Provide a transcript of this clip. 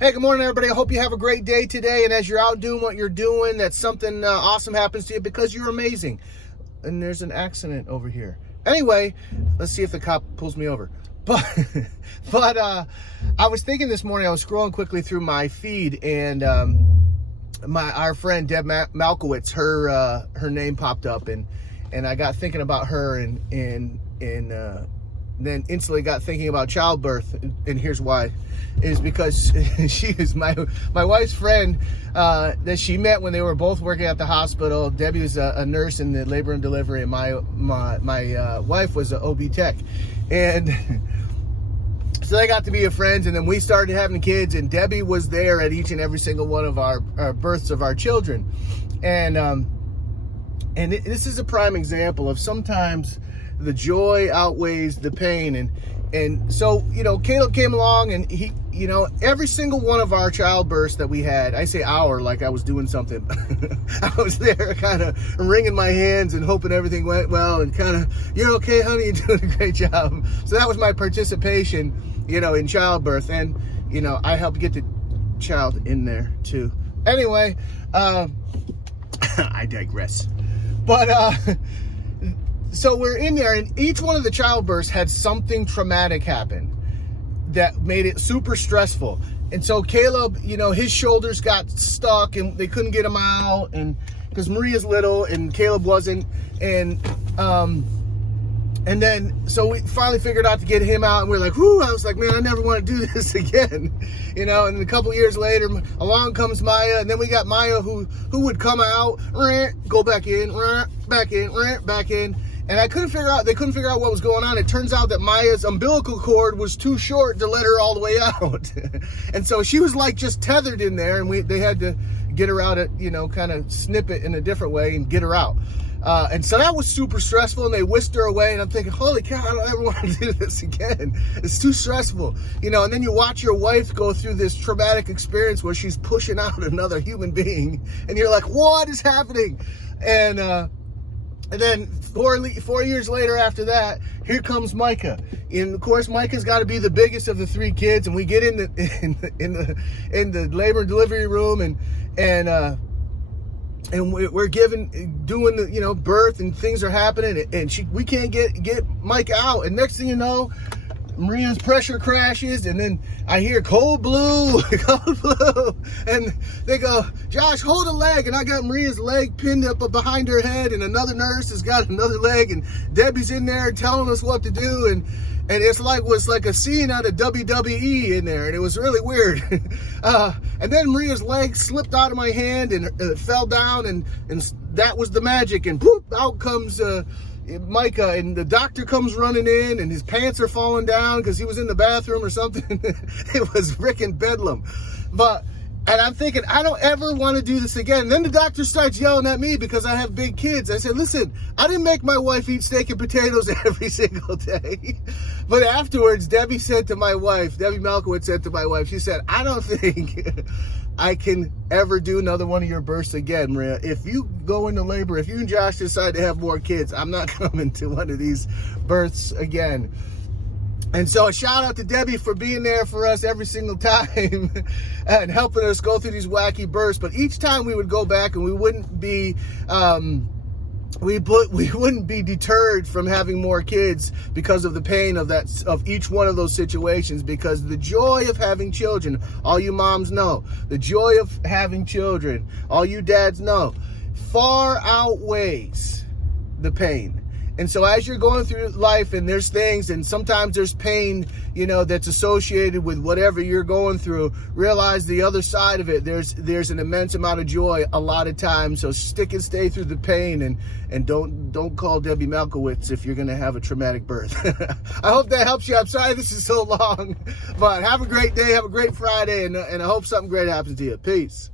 Hey, good morning, everybody. I hope you have a great day today. And as you're out doing what you're doing, that something awesome happens to you because you're amazing. And there's an accident over here. Anyway, let's see if the cop pulls me over. But I was thinking this morning, I was scrolling quickly through my feed, and our friend Deb Malkowitz, her name popped up, and I got thinking about her, and then instantly got thinking about childbirth. And here's why: is because she is my wife's friend that she met when they were both working at the hospital. Debbie was a nurse in the labor and delivery, and my wife was an OB tech, and so they got to be friends. And then we started having kids, and Debbie was there at each and every single one of our births of our children. And this is a prime example of sometimes the joy outweighs the pain. And so, Caleb came along, and he, every single one of our childbirths that we had, I say our, like I was doing something. I was there kind of wringing my hands and hoping everything went well, and kind of, you're okay, honey, you're doing a great job. So that was my participation, in childbirth. And, I helped get the child in there too. Anyway, I digress. But, so we're in there, and each one of the childbirths had something traumatic happen that made it super stressful. And so Caleb, his shoulders got stuck and they couldn't get him out, and because Maria's little and Caleb wasn't, and then so we finally figured out to get him out, and we're like, whoo, I was like, man, I never want to do this again. And a couple years later, along comes Maya, and then we got Maya who would come out, go back in, back in. And they couldn't figure out what was going on. It turns out that Maya's umbilical cord was too short to let her all the way out. And so she was like just tethered in there, and they had to get her out at, kind of snip it in a different way and get her out. And so that was super stressful, and they whisked her away, and I'm thinking, holy cow, I don't ever want to do this again. It's too stressful. And then you watch your wife go through this traumatic experience where she's pushing out another human being, and you're like, what is happening? And then 4 years later after that, here comes Micah. And of course, Micah's got to be the biggest of the three kids. And we get in the labor and delivery room, and we're doing the birth, and things are happening, and we can't get Micah out. And next thing you know, Maria's pressure crashes, and then I hear cold blue, and they go, Josh, hold a leg, and I got Maria's leg pinned up behind her head, and another nurse has got another leg, and Debbie's in there telling us what to do, and it was like a scene out of WWE in there, and it was really weird. And then Maria's leg slipped out of my hand, and it fell down, and that was the magic, and whoop, out comes Micah, and the doctor comes running in, and his pants are falling down because he was in the bathroom or something. It was frickin' bedlam. And I'm thinking, I don't ever want to do this again. And then the doctor starts yelling at me because I have big kids. I said, listen, I didn't make my wife eat steak and potatoes every single day. But afterwards, Debbie Malkowitz said to my wife, she said, I don't think I can ever do another one of your births again, Maria. If you go into labor, if you and Josh decide to have more kids, I'm not coming to one of these births again. And so a shout out to Debbie for being there for us every single time and helping us go through these wacky births. But each time we would go back, and we wouldn't be we wouldn't be deterred from having more kids because of the pain of each one of those situations, because the joy of having children, all you moms know, the joy of having children, all you dads know, far outweighs the pain. And so as you're going through life, and there's things, and sometimes there's pain, that's associated with whatever you're going through, realize the other side of it, there's an immense amount of joy a lot of times. So stick and stay through the pain, and don't call Debbie Malkowitz if you're going to have a traumatic birth. I hope that helps you. I'm sorry this is so long, but have a great day, have a great Friday, and I hope something great happens to you. Peace.